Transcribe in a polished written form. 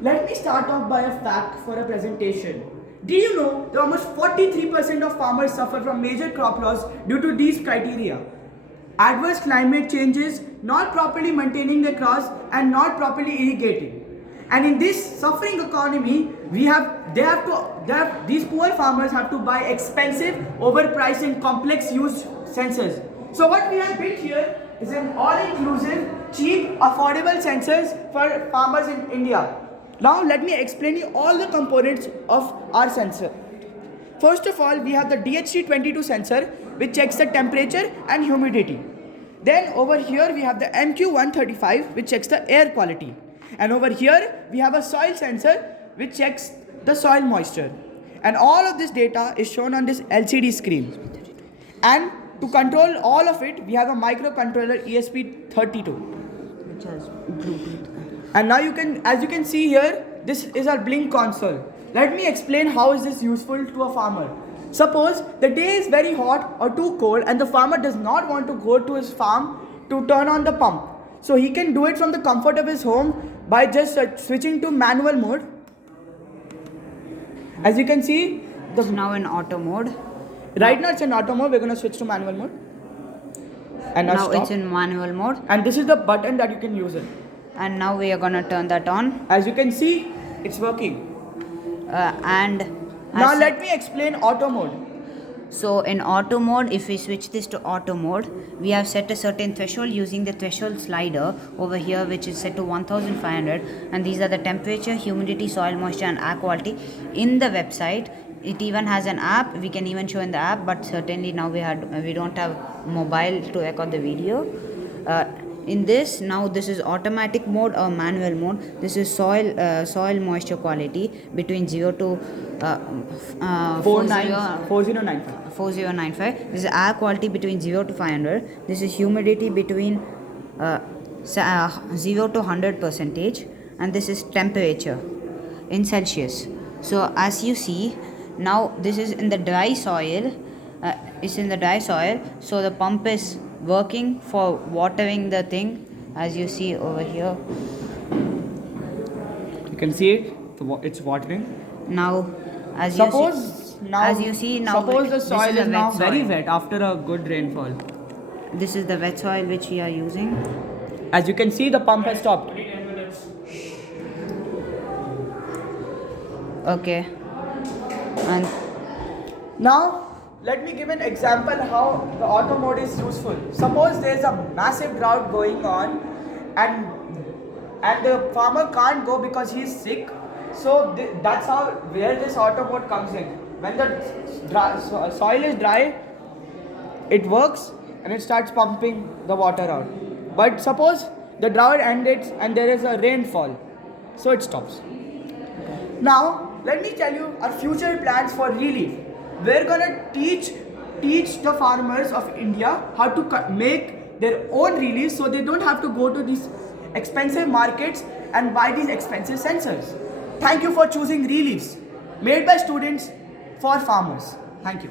Let me start off by a fact for a presentation. Do you know that almost 43% of farmers suffer from major crop loss due to these criteria? Adverse climate changes, not properly maintaining the crops and not properly irrigating. And in this suffering economy, these poor farmers have to buy expensive, overpriced and complex used sensors. So what we have built here is an all-inclusive, cheap, affordable sensors for farmers in India. Now let me explain you all the components of our sensor. First of all, we have the DHT22 sensor which checks the temperature and humidity. Then over here we have the MQ135 which checks the air quality. And over here we have a soil sensor which checks the soil moisture. And all of this data is shown on this LCD screen. And to control all of it, we have a microcontroller ESP32. Which has Bluetooth. And now as you can see here, this is our Blink console. Let me explain how is this useful to a farmer. Suppose the day is very hot or too cold and the farmer does not want to go to his farm to turn on the pump. So he can do it from the comfort of his home by just switching to manual mode. As you can see, It's now in auto mode. right now it's in auto mode, we're going to switch to manual mode. And now Now it's in manual mode. And this is the button that you can use it. And now we are gonna turn that on. As you can see, it's working. And Now as- let me explain auto mode. So in auto mode, if we switch this to auto mode, we have set a certain threshold using the threshold slider over here, which is set to 1500, and these are the temperature, humidity, soil moisture and air quality. In the website, it even has an app. We can even show in the app, but certainly now we don't have mobile to record the video. In this, now this is automatic mode or manual mode. This is soil moisture quality between 0 to 4095. 4095. This is air quality between 0 to 500. This is humidity between 0 to 100%, and this is temperature in Celsius. So as you see, now this is in the dry soil. It's in the dry soil, so the pump is working for watering the thing, as you see over here. You can see it, it's watering. Now, as Suppose you see now, suppose the this soil a is now wet very soil. wet after a good rainfall. This is the wet soil which we are using. As you can see, the pump has stopped. Okay. And Now, let me give an example how the auto mode is useful. Suppose there is a massive drought going on and the farmer can't go because he is sick. So that's where this auto mode comes in. When the soil is dry, it works and it starts pumping the water out. But suppose the drought ended and there is a rainfall, so it stops. Now, let me tell you our future plans for relief. We're gonna teach the farmers of India how to make their own relief so they don't have to go to these expensive markets and buy these expensive sensors. Thank you for choosing reliefs made by students for farmers. Thank you.